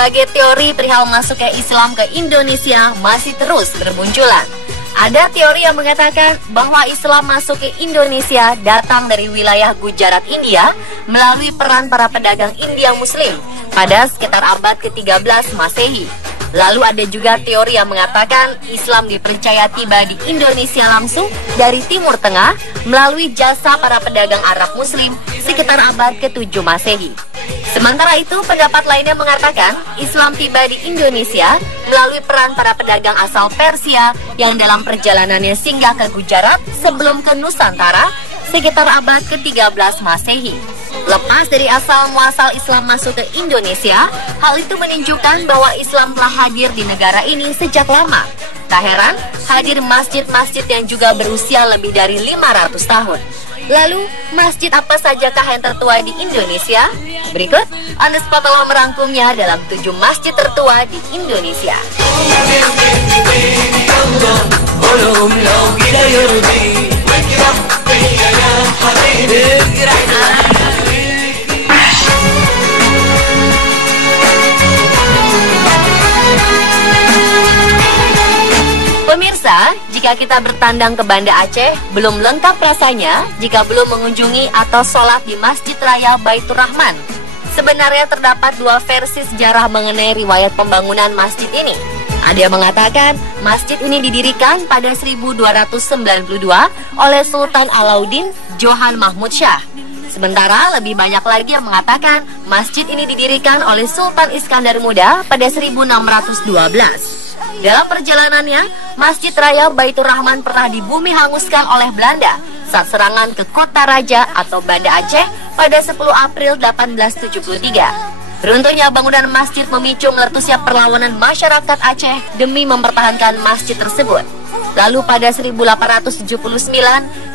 Berbagai teori perihal masuknya Islam ke Indonesia masih terus bermunculan. Ada teori yang mengatakan bahwa Islam masuk ke Indonesia datang dari wilayah Gujarat, India melalui peran para pedagang India Muslim pada sekitar abad ke-13 Masehi. Lalu ada juga teori yang mengatakan Islam dipercaya tiba di Indonesia langsung dari Timur Tengah melalui jasa para pedagang Arab Muslim sekitar abad ke-7 Masehi. Sementara itu, pendapat lainnya mengatakan Islam tiba di Indonesia melalui peran para pedagang asal Persia yang dalam perjalanannya singgah ke Gujarat sebelum ke Nusantara sekitar abad ke-13 Masehi. Lepas dari asal muasal Islam masuk ke Indonesia, hal itu menunjukkan bahwa Islam telah hadir di negara ini sejak lama. Tak heran, hadir masjid-masjid yang juga berusia lebih dari 500 tahun. Lalu, masjid apa sajakah yang tertua di Indonesia? Berikut, On The Spot telah merangkumnya dalam 7 masjid tertua di Indonesia. Pemirsa, jika kita bertandang ke Banda Aceh, belum lengkap rasanya jika belum mengunjungi atau sholat di Masjid Raya Baitur Rahman. Sebenarnya terdapat 2 versi sejarah mengenai riwayat pembangunan masjid ini. Ada yang mengatakan masjid ini didirikan pada 1292 oleh Sultan Alauddin Johan Mahmud Shah. Sementara lebih banyak lagi yang mengatakan masjid ini didirikan oleh Sultan Iskandar Muda pada 1612. Dalam perjalanannya, Masjid Raya Baitur Rahman pernah dibumi hanguskan oleh Belanda saat serangan ke Kota Raja atau Banda Aceh pada 10 April 1873. Beruntungnya bangunan masjid memicu meletusnya perlawanan masyarakat Aceh demi mempertahankan masjid tersebut. Lalu pada 1879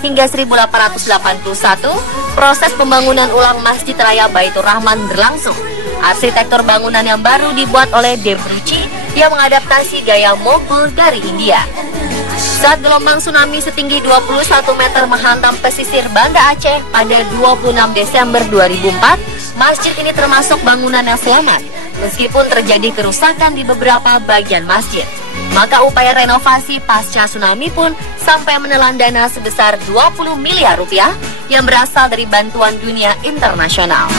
hingga 1881, proses pembangunan ulang Masjid Raya Baitur Rahman berlangsung. Arsitektur bangunan yang baru dibuat oleh De Brucci yang mengadaptasi gaya Moghul dari India. Saat gelombang tsunami setinggi 21 meter menghantam pesisir Banda Aceh pada 26 Desember 2004, masjid ini termasuk bangunan yang selamat, meskipun terjadi kerusakan di beberapa bagian masjid. Maka upaya renovasi pasca tsunami pun sampai menelan dana sebesar 20 miliar rupiah yang berasal dari bantuan dunia internasional.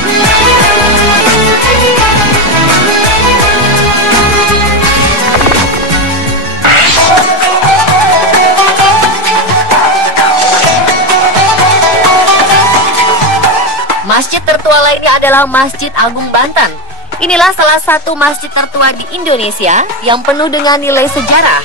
Masjid tertua lainnya adalah Masjid Agung Banten. Inilah salah satu masjid tertua di Indonesia yang penuh dengan nilai sejarah.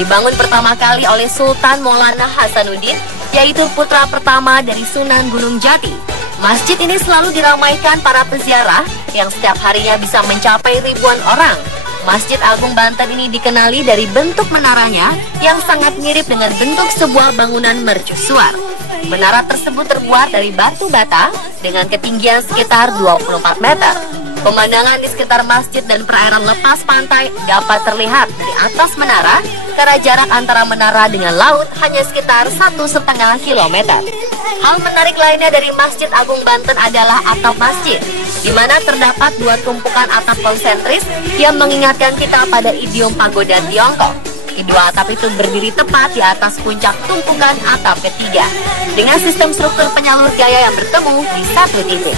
Dibangun pertama kali oleh Sultan Maulana Hasanuddin, yaitu putra pertama dari Sunan Gunung Jati. Masjid ini selalu diramaikan para peziarah yang setiap harinya bisa mencapai ribuan orang. Masjid Agung Banten ini dikenali dari bentuk menaranya yang sangat mirip dengan bentuk sebuah bangunan mercusuar. Menara tersebut terbuat dari batu bata dengan ketinggian sekitar 24 meter. Pemandangan di sekitar masjid dan perairan lepas pantai dapat terlihat di atas menara karena jarak antara menara dengan laut hanya sekitar 1,5 kilometer. Hal menarik lainnya dari Masjid Agung Banten adalah atap masjid, di mana terdapat 2 tumpukan atap konsentris yang mengingatkan kita pada idiom pagoda Tiongkok. Kedua atap itu berdiri tepat di atas puncak tumpukan atap ketiga, dengan sistem struktur penyalur gaya yang bertemu di satu titik.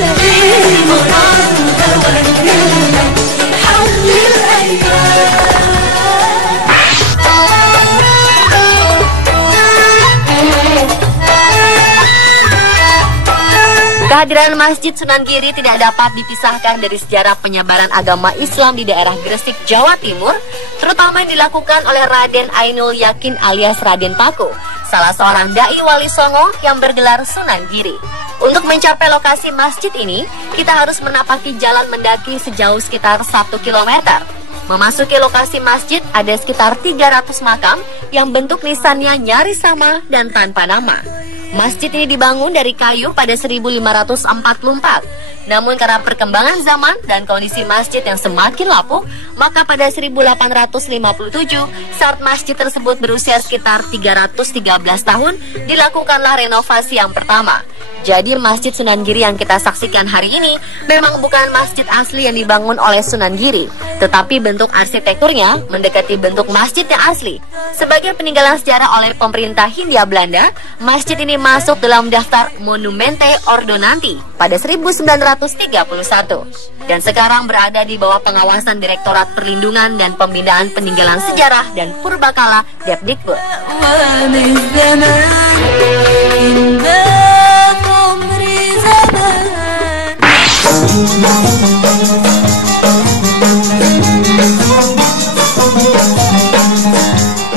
Kehadiran Masjid Sunan Giri tidak dapat dipisahkan dari sejarah penyebaran agama Islam di daerah Gresik, Jawa Timur, terutama yang dilakukan oleh Raden Ainul Yakin alias Raden Paku, salah seorang dai Wali Songo yang bergelar Sunan Giri. Untuk mencapai lokasi masjid ini, kita harus menapaki jalan mendaki sejauh sekitar 1 km. Memasuki lokasi masjid ada sekitar 300 makam yang bentuk nisannya nyaris sama dan tanpa nama. Masjid ini dibangun dari kayu pada 1544. Namun karena perkembangan zaman dan kondisi masjid yang semakin lapuk, maka pada 1857 saat masjid tersebut berusia sekitar 313 tahun, dilakukanlah renovasi yang pertama. Jadi Masjid Sunan Giri yang kita saksikan hari ini memang bukan masjid asli yang dibangun oleh Sunan Giri, tetapi bentuk arsitekturnya mendekati bentuk masjid yang asli. Sebagai peninggalan sejarah oleh pemerintah Hindia Belanda, masjid ini masuk dalam daftar Monumente Ordonanti pada 1931 dan sekarang berada di bawah pengawasan Direktorat Perlindungan dan Pembinaan Peninggalan Sejarah dan Purbakala Depdikbud.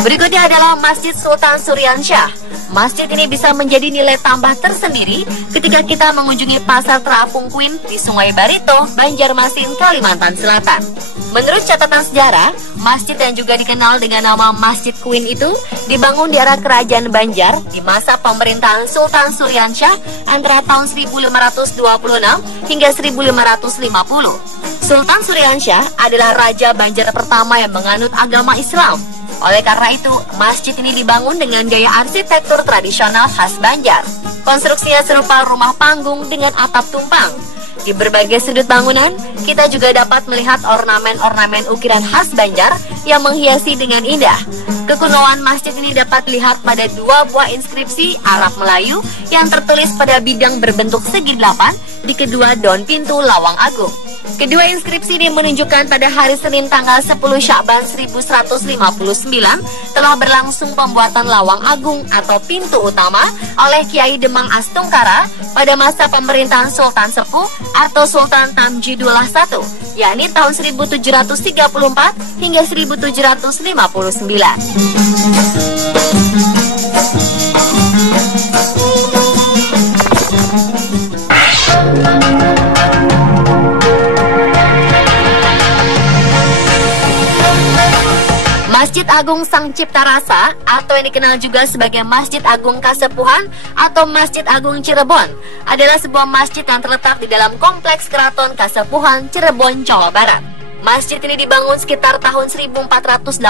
Berikutnya adalah Masjid Sultan Suryansyah. Masjid ini bisa menjadi nilai tambah tersendiri ketika kita mengunjungi Pasar Terapung Kuin di Sungai Barito, Banjarmasin, Kalimantan Selatan. Menurut catatan sejarah, masjid yang juga dikenal dengan nama Masjid Kuin itu dibangun di era Kerajaan Banjar di masa pemerintahan Sultan Suryansyah antara tahun 1526 hingga 1550. Sultan Suryansyah adalah raja Banjar pertama yang menganut agama Islam. Oleh karena itu, masjid ini dibangun dengan gaya arsitektur tradisional khas Banjar. Konstruksinya serupa rumah panggung dengan atap tumpang. Di berbagai sudut bangunan, kita juga dapat melihat ornamen-ornamen ukiran khas Banjar yang menghiasi dengan indah. Kekunoan masjid ini dapat dilihat pada dua buah inskripsi Arab Melayu yang tertulis pada bidang berbentuk segi 8 di kedua daun pintu Lawang Agung. Kedua inskripsi ini menunjukkan pada hari Senin tanggal 10 Sya'ban 1159 telah berlangsung pembuatan Lawang Agung atau pintu utama oleh Kiai Demang Astungkara pada masa pemerintahan Sultan Sepuh atau Sultan Tamjidullah I, yakni tahun 1734 hingga 1759. Masjid Agung Sang Cipta Rasa atau yang dikenal juga sebagai Masjid Agung Kasepuhan atau Masjid Agung Cirebon adalah sebuah masjid yang terletak di dalam kompleks Keraton Kasepuhan, Cirebon, Jawa Barat. Masjid ini dibangun sekitar tahun 1480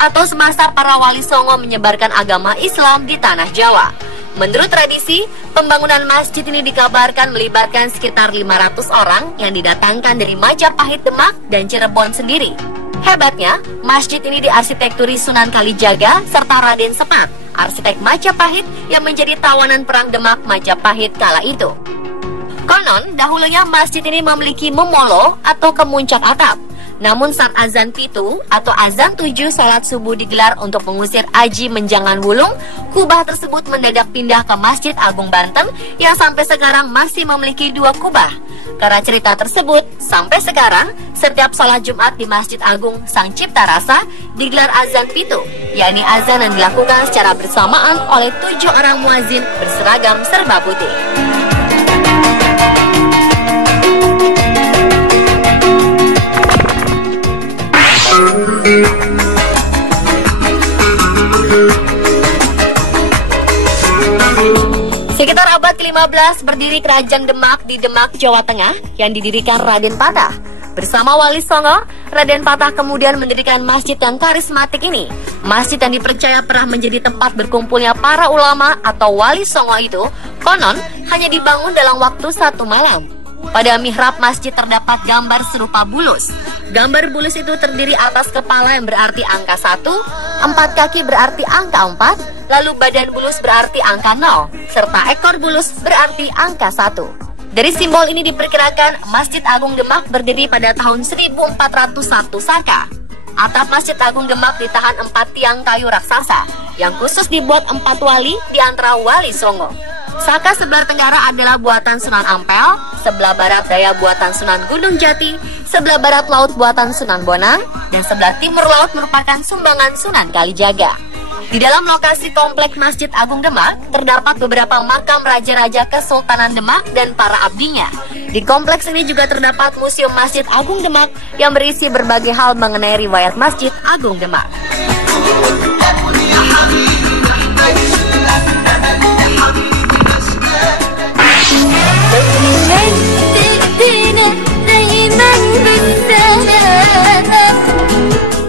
atau semasa para wali songo menyebarkan agama Islam di tanah Jawa. Menurut tradisi, pembangunan masjid ini dikabarkan melibatkan sekitar 500 orang yang didatangkan dari Majapahit, Demak, dan Cirebon sendiri. Hebatnya, masjid ini diarsitekturi Sunan Kalijaga serta Raden Sepat, arsitek Majapahit yang menjadi tawanan perang Demak Majapahit kala itu. Konon, dahulunya masjid ini memiliki memolo atau kemuncak atap. Namun saat azan pitu atau azan 7 salat subuh digelar untuk mengusir Aji Menjangan Wulung, kubah tersebut mendadak pindah ke Masjid Agung Banten yang sampai sekarang masih memiliki 2 kubah. Karena cerita tersebut, sampai sekarang setiap salat Jumat di Masjid Agung Sang Cipta Rasa digelar azan pitu, yakni azan yang dilakukan secara bersamaan oleh 7 orang muazin berseragam serba putih. Sekitar abad ke-15 berdiri Kerajaan Demak di Demak, Jawa Tengah yang didirikan Raden Patah. Bersama Wali Songo, Raden Patah kemudian mendirikan masjid yang karismatik ini. Masjid yang dipercaya pernah menjadi tempat berkumpulnya para ulama atau Wali Songo itu, konon hanya dibangun dalam waktu 1 malam. Pada mihrab masjid terdapat gambar serupa bulus. Gambar bulus itu terdiri atas kepala yang berarti angka 1, 4 kaki berarti angka 4, lalu badan bulus berarti angka 0, serta ekor bulus berarti angka 1. Dari simbol ini diperkirakan Masjid Agung Demak berdiri pada tahun 1401 Saka. Atap Masjid Agung Demak ditahan 4 tiang kayu raksasa yang khusus dibuat 4 wali di antara Wali Songo. Saka sebelah tenggara adalah buatan Sunan Ampel, sebelah barat daya buatan Sunan Gunung Jati, sebelah barat laut buatan Sunan Bonang, dan sebelah timur laut merupakan sumbangan Sunan Kalijaga. Di dalam lokasi komplek Masjid Agung Demak, terdapat beberapa makam raja-raja Kesultanan Demak dan para abdinya. Di kompleks ini juga terdapat Museum Masjid Agung Demak yang berisi berbagai hal mengenai riwayat Masjid Agung Demak.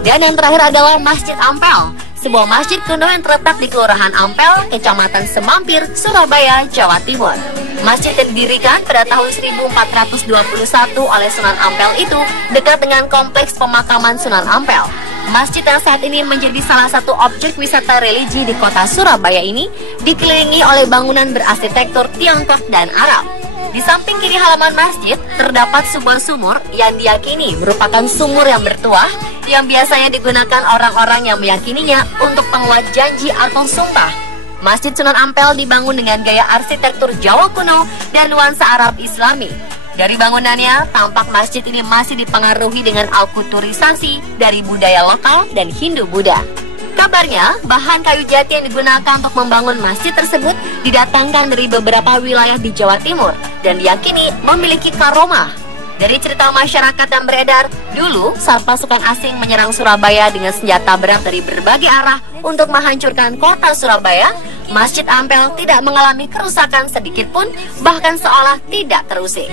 Dan yang terakhir adalah Masjid Ampel. sebuah masjid kuno yang terletak di Kelurahan Ampel, Kecamatan Semampir, Surabaya, Jawa Timur. Masjid yang didirikan pada tahun 1421 oleh Sunan Ampel itu dekat dengan kompleks pemakaman Sunan Ampel. Masjid yang saat ini menjadi salah satu objek wisata religi di kota Surabaya ini dikelilingi oleh bangunan berarsitektur Tiongkok dan Arab. Di samping kiri halaman masjid terdapat sebuah sumur yang diyakini merupakan sumur yang bertuah yang biasanya digunakan orang-orang yang meyakininya untuk penguat janji atau sumpah. Masjid Sunan Ampel dibangun dengan gaya arsitektur Jawa kuno dan nuansa Arab Islami. Dari bangunannya, tampak masjid ini masih dipengaruhi dengan alkulturisasi dari budaya lokal dan Hindu-Buddha. Kabarnya, bahan kayu jati yang digunakan untuk membangun masjid tersebut didatangkan dari beberapa wilayah di Jawa Timur dan diyakini memiliki karomah. Dari cerita masyarakat yang beredar, dulu saat pasukan asing menyerang Surabaya dengan senjata berat dari berbagai arah untuk menghancurkan kota Surabaya, Masjid Ampel tidak mengalami kerusakan sedikit pun, bahkan seolah tidak terusik.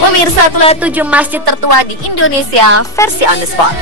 Pemirsa, itulah 7 masjid tertua di Indonesia versi on the spot.